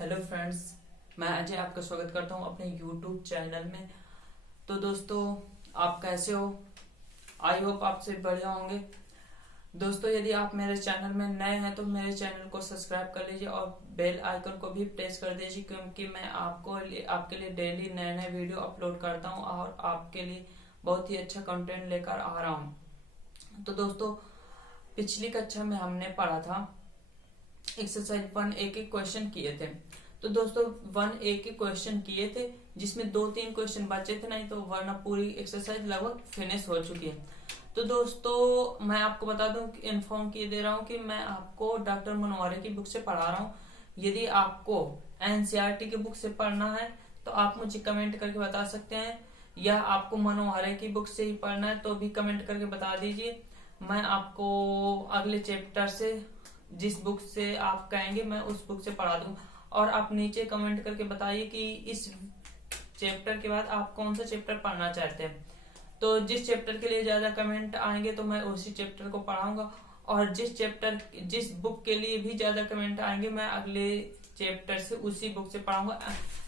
Hello friends, मैं अजय आपका स्वागत करता हूं अपने यूट्यूब चैनल में। तो दोस्तों, आप कैसे हो? आई होप आपसे बढ़िया होंगे। दोस्तों, यदि आप मेरे चैनल में नए हैं तो मेरे चैनल को सब्सक्राइब कर लीजिए और बेल आइकन को भी प्रेस कर दीजिए, क्योंकि मैं आपके लिए डेली नए नए वीडियो अपलोड करता हूं और आपके लिए बहुत ही अच्छा कंटेंट लेकर आ रहा हूं। तो दोस्तों, पिछली कक्षा में हमने पढ़ा था एक्सरसाइज 1A के क्वेश्चन किए थे। तो दोस्तों, 1A के क्वेश्चन किए थे जिसमें 2-3 क्वेश्चन बचे थे, नहीं तो वरना पूरी एक्सरसाइज लगभग फिनिश हो चुकी है। तो दोस्तों, मैं आपको बता दूं, इन्फॉर्म किए दे रहा हूं कि मैं आपको डॉक्टर मनोहरे की बुक से पढ़ा रहा हूं। यदि आपको एनसीईआरटी की बुक से पढ़ना है तो आप मुझे कमेंट करके बता सकते हैं, या आपको मनोहरे की बुक से ही पढ़ना है तो भी कमेंट करके बता दीजिए। मैं आपको अगले चैप्टर से, जिस बुक से आप कहेंगे, मैं उस बुक से पढ़ा दूं। और आप नीचे कमेंट करके बताइए कि इस चैप्टर के बाद आप कौन सा चैप्टर पढ़ना चाहते हैं। तो जिस चैप्टर के लिए ज्यादा कमेंट आएंगे तो मैं उसी चैप्टर को पढ़ाऊंगा, और जिस बुक के लिए भी ज्यादा कमेंट आएंगे मैं अगले चैप्टर से उसी बुक से पढ़ाऊंगा।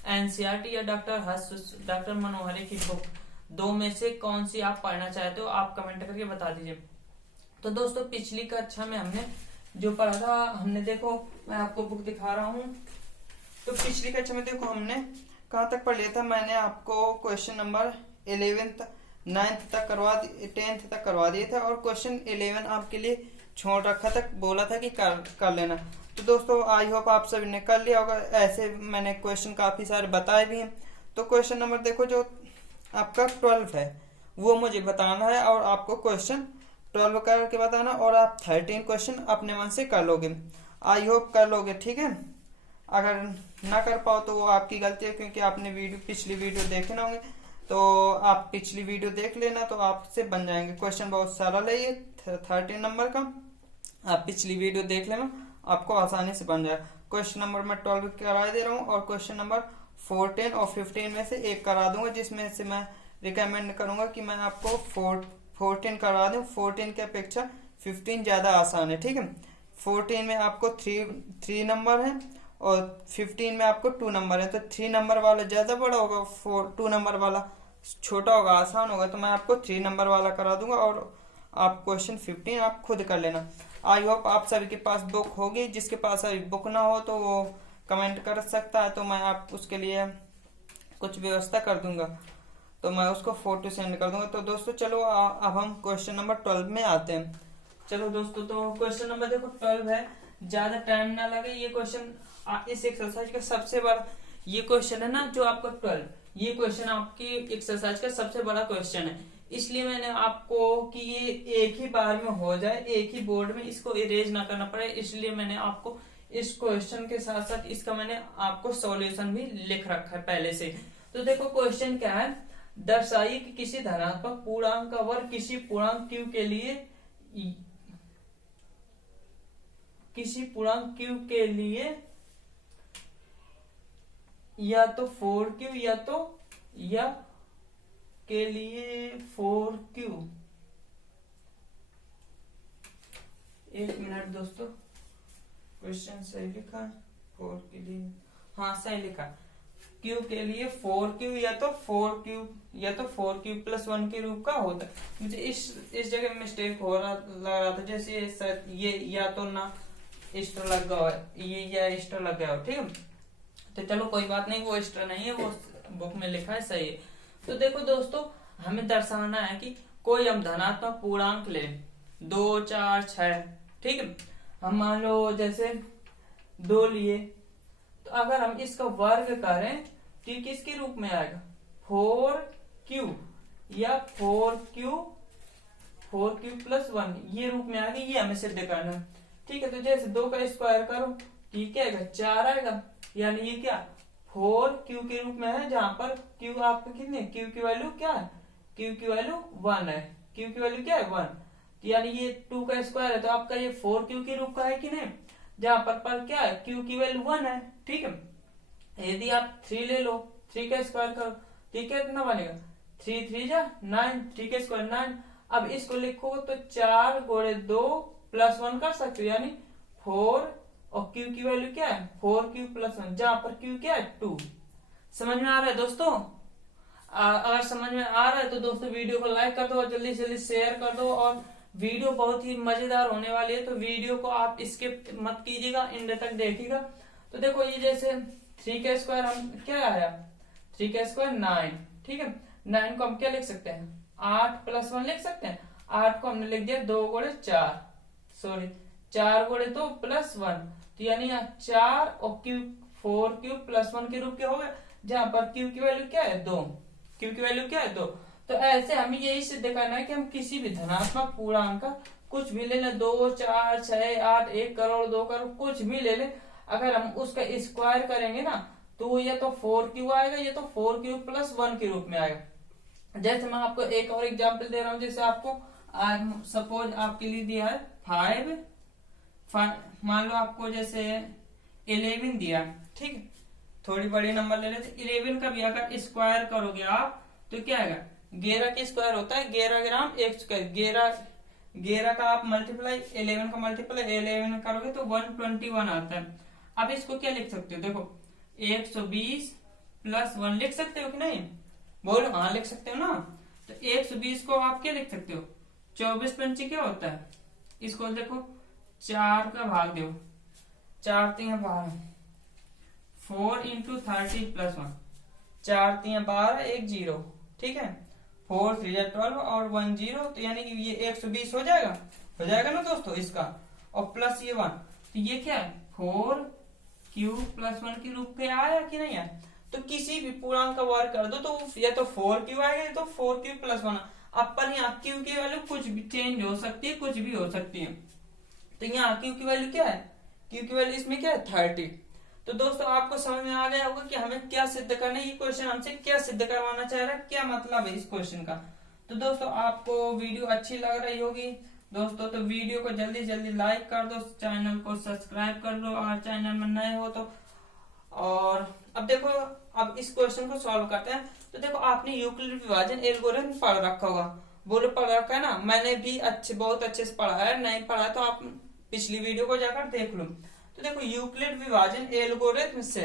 एनसीईआरटी या डॉक्टर मनोहरे की बुक, दो में से कौन सी आप पढ़ना चाहते हो, आप कमेंट करके बता दीजिए। तो दोस्तों, पिछली कक्षा में हमने जो पढ़ा था, हमने देखो, मैं आपको बुक दिखा रहा हूँ। तो पिछली कक्षा में देखो हमने कहाँ तक पढ़ लिया था। मैंने आपको क्वेश्चन नंबर 11 9th तक करवा 10th तक करवा दिए थे, और क्वेश्चन 11 आपके लिए छोड़ रखा था, बोला था कि कर लेना। तो दोस्तों, आई होप आप सभी ने कर लिया होगा। ऐसे मैंने क्वेश्चन काफी सारे बताए भी हैं। तो क्वेश्चन नंबर देखो, जो आपका 12 है वो मुझे बताना है, और आपको क्वेश्चन 12 करके बताना, और आप 13 क्वेश्चन अपने मन से कर लोगे। आई होप कर लोगे, ठीक है। अगर ना कर पाओ तो वो आपकी गलती है, क्योंकि आपने पिछली वीडियो देखे ना होंगे। तो आप पिछली वीडियो देख लेना, तो आपसे बन जाएंगे। क्वेश्चन बहुत सरल है ये 13 नंबर का। आप पिछली वीडियो देख लेना, आपको आसानी से बन जाएगा। क्वेश्चन नंबर मैं 12 करा दे रहा हूँ, और क्वेश्चन नंबर 14 और 15 में से एक करा दूंगा, जिसमें से मैं रिकमेंड करूंगा कि मैं आपको 14 करा दूं। 14 की अपेक्षा 15 ज्यादा आसान है, ठीक है। 14 में आपको थ्री नंबर है, और 15 में आपको 2 नंबर है। तो 3 नंबर वाला ज्यादा बड़ा होगा, 2 नंबर वाला छोटा होगा, आसान होगा। तो मैं आपको 3 नंबर वाला करा दूंगा, और आप क्वेश्चन 15 आप खुद कर लेना। आई होप आप सभी के पास बुक होगी। जिसके पास अभी बुक ना हो तो वो कमेंट कर सकता है, तो मैं आप उसके लिए कुछ व्यवस्था कर दूंगा, तो मैं उसको फोटो सेंड कर दूंगा। तो दोस्तों चलो, अब हम क्वेश्चन नंबर 12 में आते हैं। चलो दोस्तों, तो क्वेश्चन नंबर देखो 12 है। ज्यादा टाइम ना लगे। ये क्वेश्चन इस एक्सरसाइज का सबसे बड़ा ये क्वेश्चन है ना, जो आपका 12, ये क्वेश्चन आपकी एक्सरसाइज का सबसे बड़ा क्वेश्चन है। इसलिए मैंने आपको, कि ये एक ही बार में हो जाए, एक ही बोर्ड में, इसको इरेज ना करना पड़े, इसलिए मैंने आपको इस क्वेश्चन के साथ साथ इसका मैंने आपको सॉल्यूशन भी लिख रखा है पहले से। तो देखो क्वेश्चन क्या है। दर्शाइए कि किसी धनात्मक पूर्णांक का वर्ग किसी पूर्णांक q के लिए, किसी पूर्णांक q के लिए या तो 4q या के लिए 4q। एक मिनट दोस्तों, क्वेश्चन सही लिखा? 4 के लिए, हाँ सही लिखा। q के लिए 4q या तो 4q प्लस 1 के रूप का होता है। मुझे इस जगह मिस्टेक हो रहा लग रहा था, जैसे ये या तो ना एक्स्ट्रा लग गया है, ये या एक्स्ट्रा लग गया हो, ठीक है। तो चलो कोई बात नहीं, वो एक्स्ट्रा नहीं है, वो बुक में लिखा है, सही है। तो देखो दोस्तों, हमें दर्शाना है कि कोई हम धनात्मक पूर्णांक ले, 2 4 6, ठीक है। हम मान लो जैसे 2 लिए, तो अगर हम इसका वर्ग करें तो ये किसके रूप में आएगा? 4q या 4q प्लस 1, ये रूप में आएगा। ये हमें सिद्ध करना है, ठीक है। तो जैसे 2 का स्क्वायर करो, ठीक है, 4 आएगा। यानी ये क्या 4q के रूप में है, जहां पर q आपका कितने, q की वैल्यू क्या है? q की वैल्यू 1 है। q की वैल्यू क्या है? 1। तो यानी ये 2 का स्क्वायर है, तो आपका ये 4q के रूप का है कि नहीं? जहां पर क्या है, q की वैल्यू 1 है, ठीक है। यदि आप 3 ले लो, 3 का स्क्वायर करो, ठीक है, कितना बनेगा? 3 3 जा 9, 3 का स्क्वायर 9। अब इसको लिखो तो 4 गुणे 2 प्लस 1 कर सकते हो, यानी 4 और क्यू की वैल्यू क्या है 4q प्लस 1, जहां पर क्यू क्या है 2। समझ में आ रहा है दोस्तों? अगर समझ में आ रहा है तो दोस्तों वीडियो को लाइक कर दो और जल्दी से जल्दी शेयर कर दो। और वीडियो बहुत ही मजेदार होने वाली है, तो वीडियो को आप स्किप मत कीजिएगा, एंड तक देखिएगा। तो देखो ये जैसे 3k² हम क्या आया 3k² 9, ठीक है। 9 को हम क्या लिख सकते हैं 8 प्लस 1 लिख सकते हैं। 8 को हमने लिख दिया 2 गुणे 4, सॉरी 4 गुणे 2 प्लस 1, तो यानी 4 और क्यू 4q प्लस 1 के रूप के हो गए, जहां पर q की वैल्यू क्या है 2, q की वैल्यू क्या है 2। तो ऐसे हमें यही सिद्ध करना है कि हम किसी भी धनात्मक पूर्णांक का कुछ भी ले लें, 2 4 6 8 1 करोड़ 2 करोड़ कुछ भी ले लें, अगर हम उसका स्क्वायर करेंगे ना तो ये तो 4q आएगा, ये तो 4q प्लस 1 के रूप में आएगा। जैसे मैं आपको एक और एग्जांपल दे रहा हूं, जैसे आपको सपोज आपके लिए दिया है 5, मान लो आपको जैसे 11 दिया, ठीक है, थोड़ी बड़ी नंबर ले लेते। 11 का भी अगर स्क्वायर करोगे आप तो क्या आएगा 11 का स्क्वायर होता है 11 ग्राम 1 11 का आप मल्टीप्लाई 11 का मल्टीप्लाई 11 करोगे तो 121 आता है। अब इसको क्या लिख सकते हो, देखो 120 प्लस 1 लिख सकते हो कि नहीं, बोलो हाँ लिख सकते हो ना। तो 120 को आप क्या लिख सकते हो 24 पंचे क्या होता है, इसको देखो 4 का भाग दो, 4 3 12, 4 इंटू 30 प्लस 1, 4 3 12 1 0, ठीक है, 4 3 12 और 1 0, तो यानी कि ये 120 हो जाएगा ना दोस्तों इसका, और प्लस ये 1, तो ये क्या है 4q प्लस 1 के रूप में आया कि नहीं आया। तो किसी भी पूर्णांक का वर्ग कर दो तो या तो 4q आएगा या तो 4q प्लस 1। अब पर यहाँ q की वैल्यू कुछ भी चेंज हो सकती है, कुछ भी हो सकती है। तो यहाँ q की वैल्यू क्या है, q की वैल्यू इसमें क्या है 30। तो दोस्तों आपको समझ में आ गया होगा कि हमें क्या सिद्ध करना है, ये क्वेश्चन हमसे क्या सिद्ध करवाना चाह रहा है, क्या मतलब है इस क्वेश्चन का। तो दोस्तों आपको वीडियो अच्छी लग रही होगी दोस्तों, तो वीडियो को जल्दी जल्दी लाइक कर दो, चैनल को सब्सक्राइब कर लो अगर चैनल में नए हो तो। और अब देखो अब इस क्वेश्चन को सॉल्व करते हैं। तो देखो आपने यूक्लिड विभाजन एल्गोरिथम पढ़ रखा होगा, बोलो पढ़ रखा है ना, मैंने भी बहुत अच्छे से पढ़ा है, नहीं पढ़ा तो आप पिछली वीडियो को जाकर देख लो। तो देखो यूक्लिड विभाजन एल्गोरिथम से,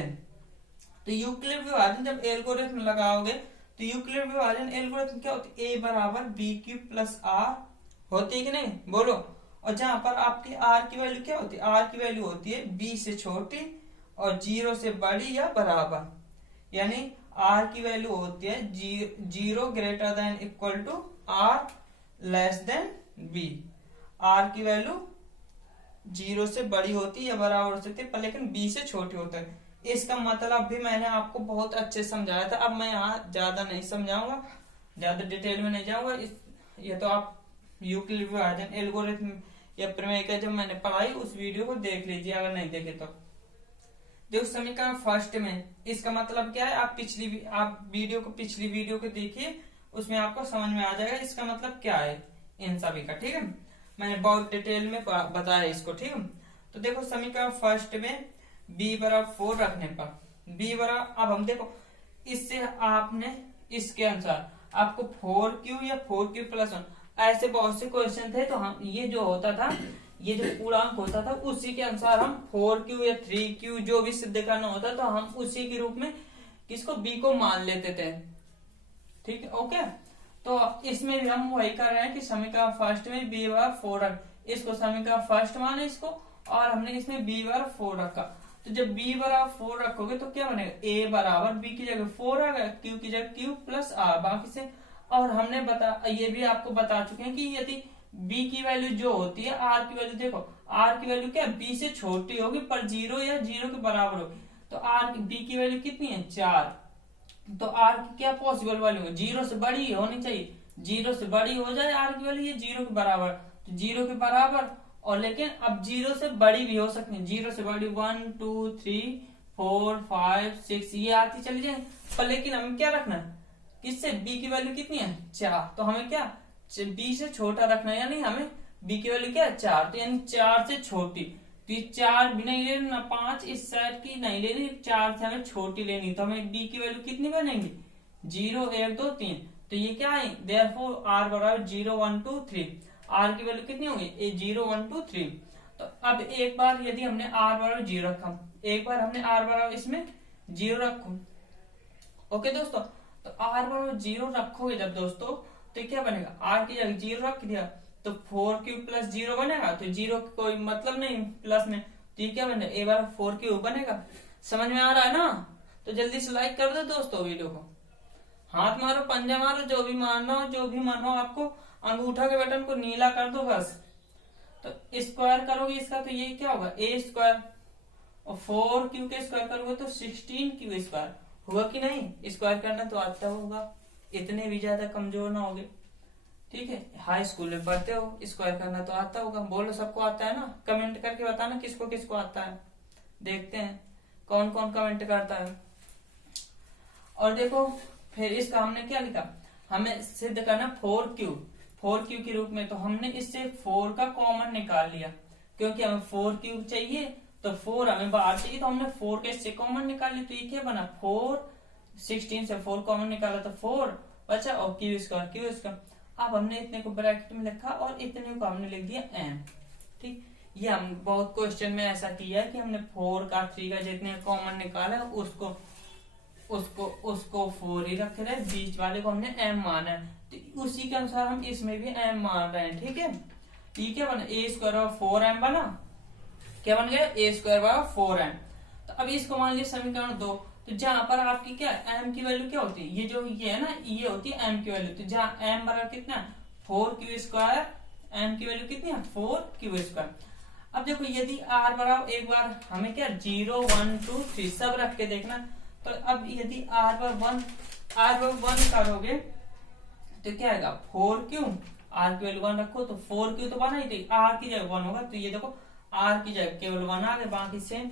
तो यूक्लिड विभाजन जब एल्गोरिथम लगाओगे तो यूक्लिड विभाजन एल्गोरिथम क्या होती है, a बराबर bq प्लस r होती है कि नहीं, बोलो। और जहां पर आपकी r की वैल्यू क्या होती है, r की वैल्यू होती है b से छोटी और 0 से बड़ी या बराबर, यानी r की वैल्यू होती है 0 greater than equal to r less than b। r की वैल्यू 0 से बड़ी होती है या बराबर हो सकती है, लेकिन b से छोटी होता है। इसका मतलब भी मैंने आपको बहुत अच्छे समझाया था, अब मैं यहाँ ज्यादा नहीं समझाऊंगा, ज्यादा डिटेल में नहीं जाऊंगा। ये तो आप यूक्लिड विभाजन एल्गोरिथम या प्रमेय का जब मैंने पढ़ाई उस वीडियो को देख लीजिए अगर नहीं देखे तो। देखो समीकरण फर्स्ट में इसका मतलब क्या है, आप वीडियो को पिछली वीडियो को देखिए, उसमें आपको समझ में आ जाएगा इसका मतलब क्या है इन सभी का, ठीक है। मैंने बहुत डिटेल में बताया इसको, ठीक है। तो देखो समीकरण फर्स्ट में b बराबर 4 रखने पर b बराबर, अब हम देखो इससे आपने इसके अनुसार आपको 4q या 4q प्लस 1 ऐसे बहुत से क्वेश्चन थे, तो हम ये जो होता था, ये जो पूर्णांक होता था उसी के अनुसार हम 4q या 3q जो भी सिद्ध करना होता तो हम उसी के रूप में किसको b को मान लेते थे, ठीक है, ओके। तो इसमें भी हम वही कर रहे हैं कि समीकरण फर्स्ट में b बराबर 4 रख, इसको समीकरण फर्स्ट माने इसको, और हमने इसमें b बराबर 4 रखा। तो जब b बराबर 4 रखोगे तो क्या बनेगा, a बराबर b की जगह 4 आ गया, q की जगह q प्लस r बाकी से। और हमने ये भी आपको बता चुके हैं कि यदि b की वैल्यू जो होती है, r की वैल्यू देखो, r की वैल्यू क्या b से छोटी होगी पर 0 या 0 के बराबर होगी, तो b की वैल्यू कितनी है 4, तो r की क्या पॉसिबल वैल्यू है 0 से बड़ी होनी चाहिए, 0 से बड़ी हो जाए r की वैल्यू, ये 0 के बराबर, तो 0 के बराबर। और लेकिन अब 0 से बड़ी भी हो सकती है, 0 से बड़ी 1 2 3 4 5 6 ये आती चली जाए, पर लेकिन हमें क्या रखना है, किससे b की वैल्यू कितनी है 4, तो हमें क्या b से छोटा रखना है, यानी हमें b की वैल्यू क्या है 4, तो यानी 4 से छोटी, तो ये 4 भी नहीं लेनी ना 5 इस साइड की नहीं लेनी, 4 से हमें छोटी लेनी, तो हमें b की वैल्यू कितनी बनेगी 0 1 2 3, तो ये क्या है देयरफॉर r बराबर 0 1 2 3, r की वैल्यू कितनी होगी 0 1 2 3। तो अब एक बार यदि हमने r बराबर 0 रखा, एक बार हमने r बराबर इसमें 0 रखू, ओके दोस्तों। तो r बराबर 0 रखोगे जब दोस्तों, तो क्या बनेगा, r की जगह 0 रख दिया तो 4 क्यूब प्लस 0 बनेगा, तो 0 कोई मतलब नहीं प्लस में, तो ये क्या बनेगा, a बराबर 4 क्यूब बनेगा। समझ में आ रहा है ना? तो जल्दी से लाइक कर दो दोस्तों वीडियो को, हाथ मारो, पंजा मारो, जो भी मारना हो, जो भी मन हो आपको, अंगूठा के बटन को नीला कर दो बस। तो स्क्वायर करोगे इसका तो ये क्या होगा, ए स्क्वायर, और 4 क्यू के स्क्वायर करोगे तो 16 क्यू स्क्वायर होगा कि नहीं? स्क्वायर करना तो आता होगा, इतने भी ज्यादा कमजोर ना होगे, ठीक है, हाई स्कूल में पढ़ते हो, स्क्वायर करना तो आता होगा। बोलो सबको आता है ना? कमेंट करके बताना किसको किसको आता है, देखते हैं कौन कौन कमेंट करता है। और देखो फिर इसका हमने क्या लिखा, हमें सिद्ध करना 4 क्यू के रूप में, तो हमने इससे 4 का कॉमन निकाल लिया, क्योंकि हमें 4 क्यूब चाहिए, तो 4 हमें बाहर चाहिए, तो हमने 4 के इससे कॉमन निकाल लिया, तो ये क्या बना 4, 16 से 4 कॉमन निकाला तो 4 बचा, और क्यू स्क्वायर। अब हमने इतने को ब्रैकेट में लिखा और इतने को हमने लिख दिया m, ठीक। ये हम बहुत क्वेश्चन में ऐसा किया है कि हमने 4 का 3 का जितने कॉमन निकाला उसको 4 ही रख रहे, बीच वाले को हमने m माना है, तो उसी के अनुसार हम इसमें भी m मान रहे हैं, ठीक है। ये क्या बना, a स्क्वायर बराबर 4m बना, क्या बन गया, a स्क्वायर बराबर 4m। तो अब इसको मान लीजिए समीकरण 2, तो जहां पर आपकी क्या m की वैल्यू क्या होती है, ये है ना, ये होती है m की वैल्यू, तो जहां m बराबर कितना 4 स्क्वायर, m की वैल्यू कितनी है 4 स्क्वायर। अब देखो यदि r बराबर एक बार हमें क्या 0 1 2 3 सब रख के देखना, तो अब यदि r बराबर 1 करोगे तो क्या आएगा 4 r की वैल्यू 1 रखो तो 4 तो बना ही, तो r की जगह 1 होगा, तो ये देखो r की जगह केवल 1 आ गए, बाकी सेम।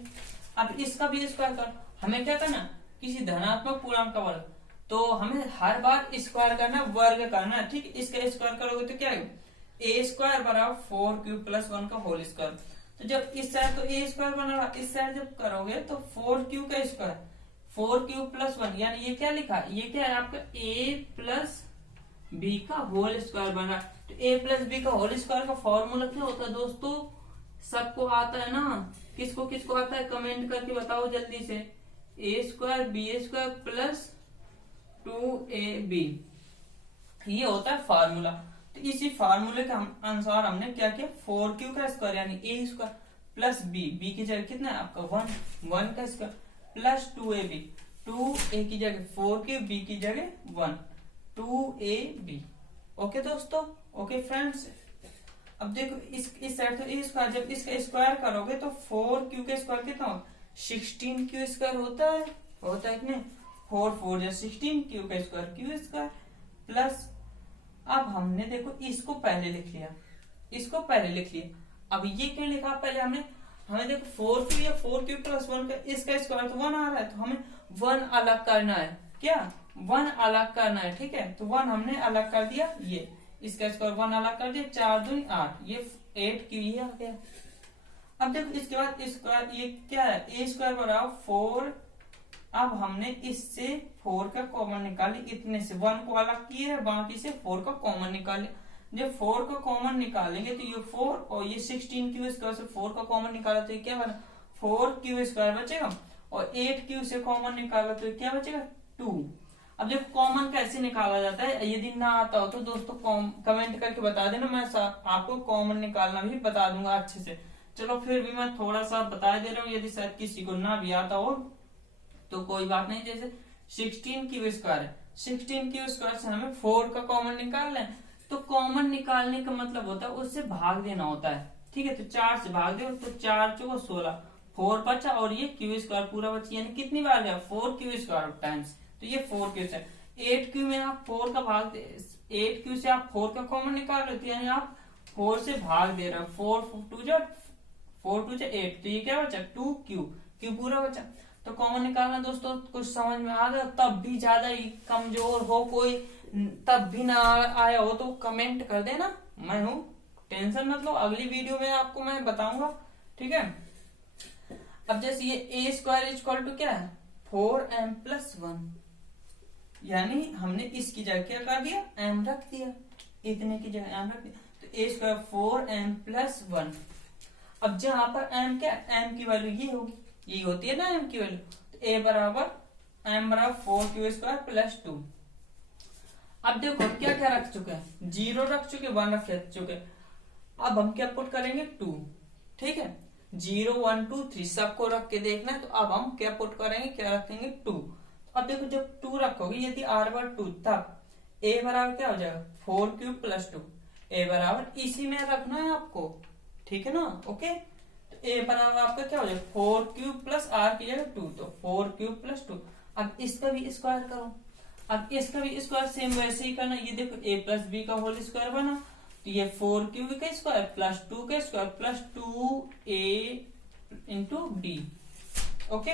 अब इसका भी स्क्वायर कर, हमें क्या करना, किसी धनात्मक पूर्णांक का वर्ग, तो हमें हर बार स्क्वायर करना, वर्ग करना, ठीक। इसका स्क्वायर करोगे तो क्या है, a स्क्वायर बराबर 4 प्लस 1 का होल स्क्वायर। तो जब इस साइड तो a स्क्वायर बना रहा, इस साइड जब करोगे तो 4 का स्क्वायर, 4 प्लस 1, यानी ये क्या लिखा, ये क्या है आपका a प्लस b का होल स्क्वायर बना। तो a प्लस b का होल स्क्वायर का फॉर्मूला क्या होता है दोस्तों, सबको आता है ना? किसको किसको आता है कमेंट करके बताओ जल्दी से। a square B square plus 2ab, ये होता है फार्मूला। तो इसी फार्मूले के अनुसार हमने क्या किया, 4 का स्क्वायर यानी a स्क्वायर प्लस b की जगह कितना है आपका 1 का स्क्वायर प्लस 2ab, 2a की जगह 4 b की जगह 1, 2ab। ओके दोस्तों, ओके फ्रेंड्स। अब देखो इस साइड तो a स्क्वायर, जब इसका स्क्वायर करोगे तो 4 का स्क्वायर कितना होगा, 16 स्क्वायर होता है कि नहीं, 4 16 का स्क्वायर प्लस, अब हमने देखो इसको पहले लिख लिया, अब ये क्यों लिखा पहले हमें देखो 4 या 4 प्लस 1 का इसका स्क्वायर तो 1 आ रहा है, तो हमें 1 अलग करना है, क्या 1 अलग करना है, ठीक है। तो 1 हमने अलग कर दिया, ये इसका स्क्वायर 1 अलग कर दिया, 4 दूनी 8, ये 8 क्यू ही आ गया। अब देखो इसके बाद स्क्वायर, ये क्या है a स्क्वायर बराबर 4, अब हमने इससे 4 का कॉमन निकाले, इतने से 1 को अलग किए है, बाकी से 4 का कॉमन निकाले। जब 4 का कॉमन निकालेंगे तो ये 4 और ये 16 स्क्वायर से 4 का कॉमन निकाला तो ये क्या बना 4 स्क्वायर बचेगा, और 8 से कॉमन निकाला तो क्या बचेगा 2। अब जब कॉमन कैसे निकाला जाता है, यदि ना आता हो तो दोस्तों कमेंट करके बता देना, मैं आपको कॉमन निकालना भी बता दूंगा अच्छे से। चलो फिर भी मैं थोड़ा सा बता दे रहा हूँ, यदि शायद किसी को ना भी आता हो तो कोई बात नहीं। जैसे 16 स्क्वायर है, 16 स्क्वायर से हमें 4 का कॉमन निकालना है, तो कॉमन निकालने का मतलब होता है उससे भाग देना होता है, ठीक है। तो 4 से भाग दो तो 4 चौको 16, 4 बचा और ये क्यू स्क्वायर पूरा बचा, यानी कितनी बार गया 4 स्क्वायर टाइम्स, तो ये 4 से 8 में आप 4 का भाग 8 से आप 4 का कॉमन निकाल रहे हो, यानी आप 4 से भाग दे रहे हो, 4 2 8, तो ये क्या बचा 2 क्यू पूरा बचा। तो कॉमन निकालना दोस्तों कुछ समझ में आ गया, तब भी ज्यादा ही कमजोर हो कोई, तब भी ना आया हो तो कमेंट कर देना, मैं हूं, टेंशन मत लो, अगली वीडियो में आपको मैं बताऊंगा, ठीक है। अब जैसे ये a स्क्वायर इक्वल टू क्या है 4m प्लस 1, यानी हमने इसकी जगह क्या कर दिया m रख दिया, इतने की जगह m रख दिया, तो a स्क्वायर 4m प्लस 1। अब जहां पर m क्या, m की वैल्यू ये होगी, ये होती है ना m की वैल्यू, तो a बराबर m बराबर 4q² प्लस 2। अब देखो हम क्या क्या रख चुके हैं, 0 रख चुके, 1 रख चुके। अब हम क्या पुट करेंगे, 2। ठीक है, 0 1 2 3 सबको रख के देखना है, तो अब हम क्या पुट करेंगे, क्या रखेंगे, 2। अब देखो जब 2 रखोगे, यदि r बराबर 2, तब a बराबर क्या हो जाएगा, 4q प्लस 2। a बराबर इसी में रखना है आपको, ठीक है ना, ओके। तो a बराबर आपका क्या हो जाएगा, 4q प्लस r की जगह 2, तो 4q प्लस 2। अब इसका भी स्क्वायर करो, अब इसका भी स्क्वायर सेम वैसे ही करना। ये देखो a प्लस बी का होल स्क्वायर बना, तो ये 4q का स्क्वायर प्लस 2 का square plus 2a into B, okay.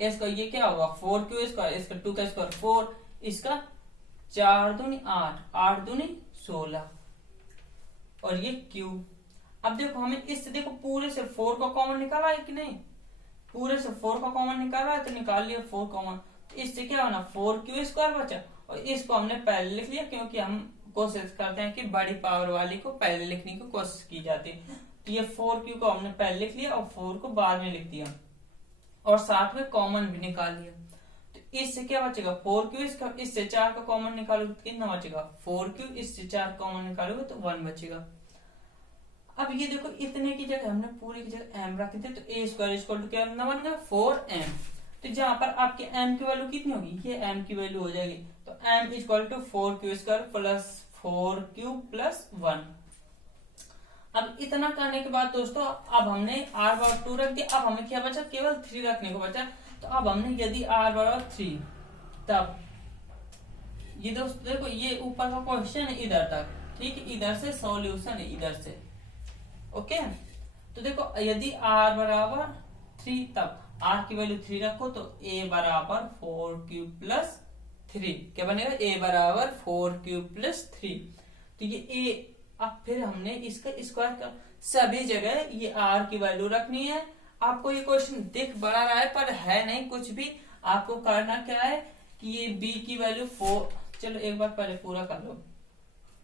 इसका ये क्या होगा, 4q स्क्वायर, इसका 2 का स्क्वायर 4, इसका 4 दूनी 8, 8 दूनी 16, और ये q। अब देखो हमें इससे देखो पूरे से 4 का कॉमन निकाला है कि नहीं, पूरे से 4 का कॉमन निकाला है, तो निकाल लिया 4 कॉमन। तो इससे क्या होना, 4q² बचा, और इसको हमने पहले लिख लिया, क्योंकि हम कोशिश करते हैं कि बड़ी पावर वाली को पहले लिखने की कोशिश की जाती है। तो ये 4q को हमने पहले लिख लिया और 4 को बाद में लिख दिया, और साथ में कॉमन भी निकाल लिया। तो इससे क्या बचेगा, 4q, इससे 4 का कॉमन निकालोगे तो कितना बचेगा, 4q, इससे 4 कॉमन निकालोगे तो 1 बचेगा। अब ये देखो इतने की जगह हमने पूरी की जगह m रखे थे, तो a² क्या बन गया, 4m। तो जहां पर आपके m की वैल्यू कितनी होगी, ये m की वैल्यू हो जाएगी, तो m = 4q² plus 4q plus 1। अब इतना करने के बाद दोस्तों, अब हमने r बराबर 2 रख दिया, अब हमें क्या बचा, केवल 3 रखने को बचा। तो अब हमने यदि r बराबर 3, तब ये दोस्तों देखो ये ऊपर का क्वेश्चन है इधर तक, ठीक है, इधर से सॉल्यूशन है, इधर से, ओके। तो देखो यदि r बराबर 3, तब r की वैल्यू 3 रखो, तो a बराबर 4q प्लस 3 क्या बनेगा, a बराबर 4q प्लस 3। तो ये a, अब फिर हमने इसका स्क्वायर कर, सभी जगह ये r की वैल्यू रखनी है। आपको ये क्वेश्चन दिख बड़ा रहा है, पर है नहीं कुछ भी। आपको करना क्या है कि ये b की वैल्यू 4, चलो एक बार पहले पूरा कर लो,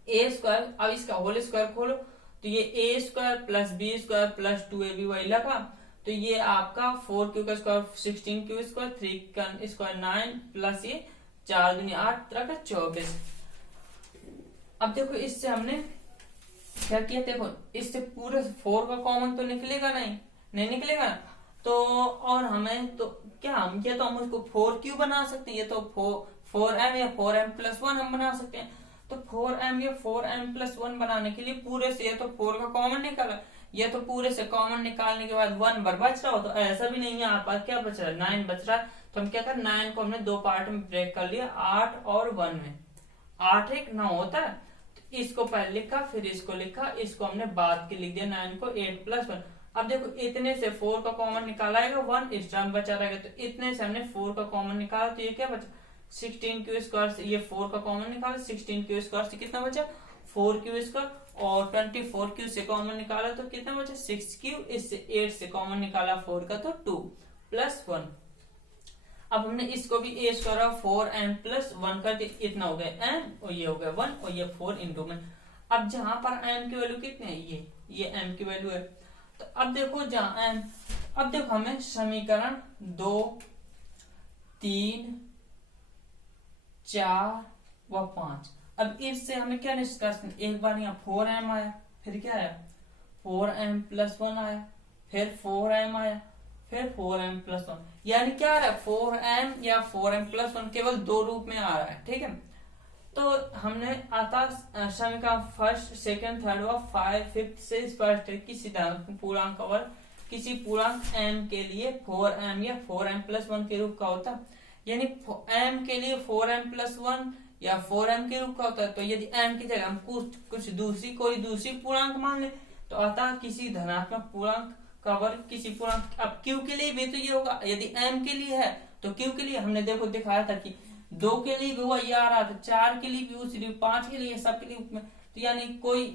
a², अब इसका होल स्क्वायर खोलो, तो ये a² plus b² plus 2ab वही लगा। तो ये आपका 4q का स्क्वायर 16q², 3 का स्क्वायर 9, प्लस ये 4 दूनी 8 रखा 24। अब देखो इससे हमने क्या किया, देखो इससे पूरे 4 का कॉमन तो निकलेगा नहीं निकलेगा ना। तो और हमें तो क्या, हम ये तो हम उसको 4q बना सकते हैं, ये तो 4m या 4m प्लस 1 हम बना सकते हैं। तो 4m या 4m प्लस 1 बनाने के लिए पूरे से, ये तो 4 का कॉमन निकाला, ये तो पूरे से कॉमन निकालने के बाद 1 बच रहा हो, तो ऐसा भी नहीं है, यहाँ पर क्या बच रहा है, 9 बच रहा है। तो हम क्या कर, 9 को हमने 2 पार्ट में ब्रेक कर लिया, 8 और 1 में, 8 1 9 होता है। तो इसको पहले लिखा, फिर इसको लिखा, इसको हमने बाद के लिख दिया, 9 को 8 प्लस 1। अब देखो इतने से 4 का कॉमन निकाला है, 1 इस टर्म बचा रहेगा, तो इतने से हमने 4 का कॉमन निकाला, तो ये क्या बचा, 16q² से ये 4 का कॉमन निकाला, 16q² से कितना बचा, 4q², और 24q से कॉमन निकाला तो कितना बचा, 6q, इससे 8 से कॉमन निकाला 4 का, तो 2 प्लस 1। अब हमने इसको भी a² 4m प्लस 1 कर दिया, इतना हो गया m, और ये हो गया 1, और ये 4 इंटू में। अब जहां पर m की वैल्यू कितनी है, ये m की वैल्यू है। तो अब देखो जहां m, अब देखो हमें समीकरण 2 3 4 व 5, अब इससे हमें क्या निष्कर्ष, एक बार यहाँ 4m आया, फिर क्या आया 4m प्लस 1 आया, फिर 4m आया, फिर 4m प्लस 1, यानी क्या आ रहा है 4m या 4m प्लस 1 केवल 2 रूप में आ रहा है, ठीक है। तो हमने आता समीकरण फर्स्ट सेकंड थर्ड व 5 5th से स्पष्ट है कि सिद्धांत पूर्णांक और किसी पूर्णांक m के लिए 4m या 4m प्लस 1 के रूप का होता है, यानी m के लिए 4m प्लस 1 या 4m के रूप का होता है। तो यदि m की जगह हम कुछ कोई दूसरी पूर्णांक मान ले, तो अतः किसी धनात्मक पूर्णांक का वर्ग किसी पूर्णांक, अब q के लिए भी तो ये होगा, यदि m के लिए है तो q के लिए हमने देखो दिखाया था कि 2 के लिए भी हुआ ये आ रहा था, 4 के लिए भी उसी रूप, 5 के लिए, सब के लिए में। तो यानी कोई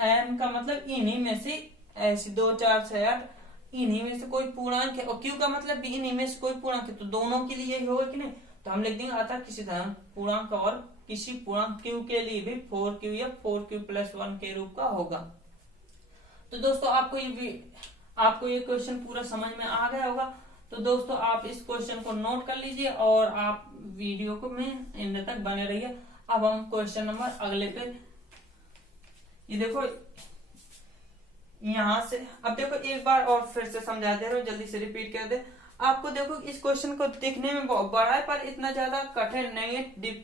m का मतलब इन्हीं में से, ऐसे 2 4 6 8 इन्हीं में से कोई पूर्णांक है, और q का मतलब भी इन्हीं में से कोई पूर्णांक है, तो दोनों के लिए यही होगा कि नहीं। तो हम लिख देंगे अतः किसी धन पूर्णांक और किसी पूर्णांक q के लिए भी 4q या 4q प्लस 1 के रूप का होगा। तो दोस्तों आपको ये क्वेश्चन पूरा समझ में आ गया होगा। तो दोस्तों आप इस क्वेश्चन को नोट कर लीजिए और आप वीडियो को में एंड तक बने रहिए। अब हम क्वेश्चन नंबर अगले पे, ये देखो यहां से, अब देखो एक बार और फिर से समझा दे रहा हूं, जल्दी से रिपीट कर दे। आपको देखो इस क्वेश्चन को दिखने में बहुत बड़ा है पर इतना ज्यादा कठिन नहीं है।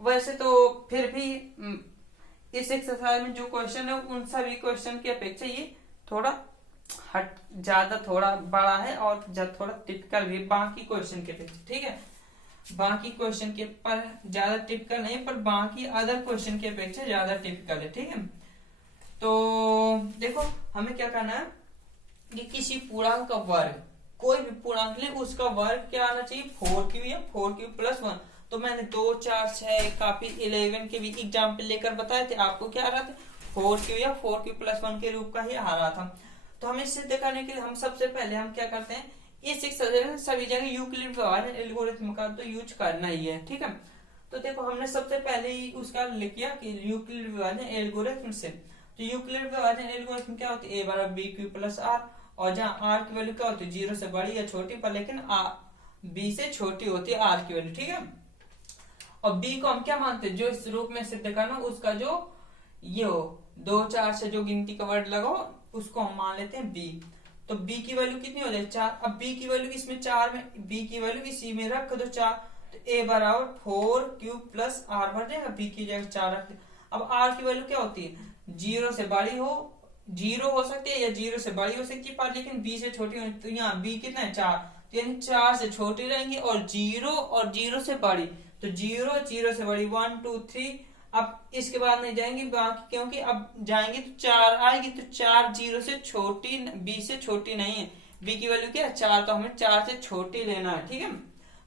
वैसे तो फिर भी इस एक्सरसाइज में जो क्वेश्चन है उन सभी क्वेश्चन की अपेक्षा ये थोड़ा थोड़ा बड़ा है और थोड़ा टिपिकल भी बाकी क्वेश्चन के अपेक्षा, ठीक है। बाकी क्वेश्चन के पर ज्यादा टिपिकल नहीं है पर बाकी अदर क्वेश्चन की अपेक्षा ज्यादा टिपिकल है, ठीक है। तो देखो हमें क्या करना है कि किसी पूर्णांक का वर्ग, कोई भी पूर्णांक ले उसका वर्ग क्या आना चाहिए, 4 या 4 प्लस 1। तो मैंने 2, 4, 6 काफी 11 के भी एग्जाम्पल लेकर बताए थे। आपको क्या आ रहा था, 4 या 4 प्लस 1 के रूप का ही आ रहा था। तो हमें सिद्ध करने के लिए हम सबसे पहले हम क्या करते हैं, इस सभी जगह यूक्लिड व्यवहार एल्गोरिथ्म का तो यूज करना ही है, ठीक है। तो देखो हमने सबसे पहले ही उसका लिख किया कि यूक्लिड व्यवहार एल्गोरिथ्म से। तो यूक्लिड व्यवहार एल्गोरिथ्म क्या होती है, a बराबर बी क्यू प्लस आर, और जहाँ आर की वैल्यू क्या होती है 0 से बड़ी या छोटी पर लेकिन बी से छोटी होती है आर की वैल्यू, ठीक है। और बी को हम क्या मानते हैं, जो इस रूप में सिद्ध करना उसका जो ये हो 2, 4 से जो गिनती का वर्ड लगाओ उसको हम मान लेते हैं बी। तो बी की वैल्यू कितनी हो जाए 4। अब बी की वैल्यू इसमें 4 में, बी की वैल्यू इसी में रख दो 4। तो a बराबर 4 प्लस आर भर जाएगा, बी की जगह 4 रख दे। अब आर की वैल्यू क्या होती है, 0 से बड़ी हो, 0 हो सकती है या 0 से बड़ी हो सकती है पर लेकिन b से छोटी होनी। तो यहाँ b कितना है 4, तो यानी 4 से छोटी रहेंगी और 0 से बड़ी। तो 0 से बड़ी 1 2 3। अब इसके बाद नहीं जाएंगे बाकी, क्योंकि अब जाएंगे तो 4 आएगी। तो 4 0 से छोटी, b से छोटी नहीं है। b की वैल्यू क्या है 4, तो हमें 4 से छोटी लेना है, ठीक है।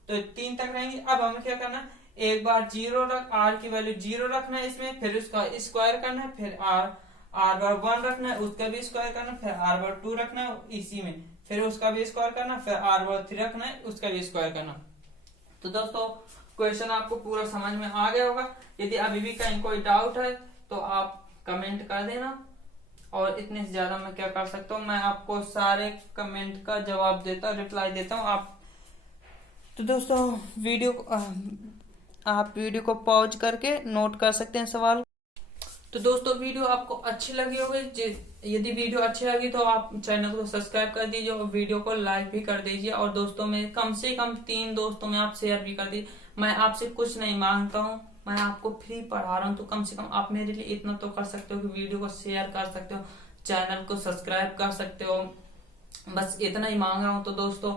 तो 3 तक रहेंगे। अब हमें क्या करना है, एक बार 0 रख, r की वैल्यू 0 रखना है इसमें, फिर उसका स्क्वायर करना है, फिर r बार 1 रखना है, उसका भी स्क्वायर करना है, फिर r बार 2 रखना है इसी में, फिर उसका भी स्क्वायर करना, फिर r बार 3 रखना है, उसका भी स्क्वायर करना। तो दोस्तों क्वेश्चन आपको पूरा समझ में आ गया होगा। यदि अभी भी कहीं कोई डाउट है तो आप कमेंट कर देना, और इतने से ज्यादा मैं क्या कर सकता हूँ, मैं आपको सारे कमेंट का जवाब रिप्लाई देता हूँ। आप तो दोस्तों आप वीडियो को पॉज करके नोट कर सकते हैं सवाल। तो दोस्तों वीडियो आपको अच्छी लगी होगी, यदि वीडियो अच्छी लगी तो आप चैनल को सब्सक्राइब कर दीजिए और वीडियो को लाइक भी कर दीजिए, और दोस्तों में कम से कम 3 दोस्तों में आप शेयर भी कर दीजिए। मैं आपसे कुछ नहीं मांगता हूँ, मैं आपको फ्री पढ़ा रहा हूँ, तो कम से कम आप मेरे लिए इतना तो कर सकते हो कि वीडियो को शेयर कर सकते हो, चैनल को सब्सक्राइब कर सकते हो, बस इतना ही मांग रहा हूँ। तो दोस्तों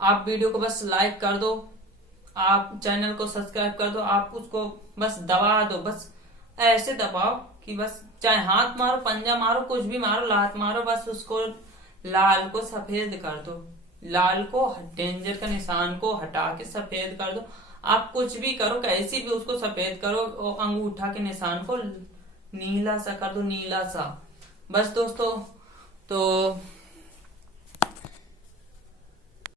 आप वीडियो को बस लाइक कर दो, आप चैनल को सब्सक्राइब कर दो, आप उसको बस दबा दो, बस ऐसे दबाओ कि बस चाहे हाथ मारो, पंजा मारो, कुछ भी मारो, लात मारो, बस उसको लाल को सफेद कर दो, लाल को डेंजर का निशान को हटा के सफेद कर दो। आप कुछ भी करो, कैसी भी उसको सफेद करो, और अंगूठा के निशान को नीला सा कर दो, नीला सा। बस दोस्तों तो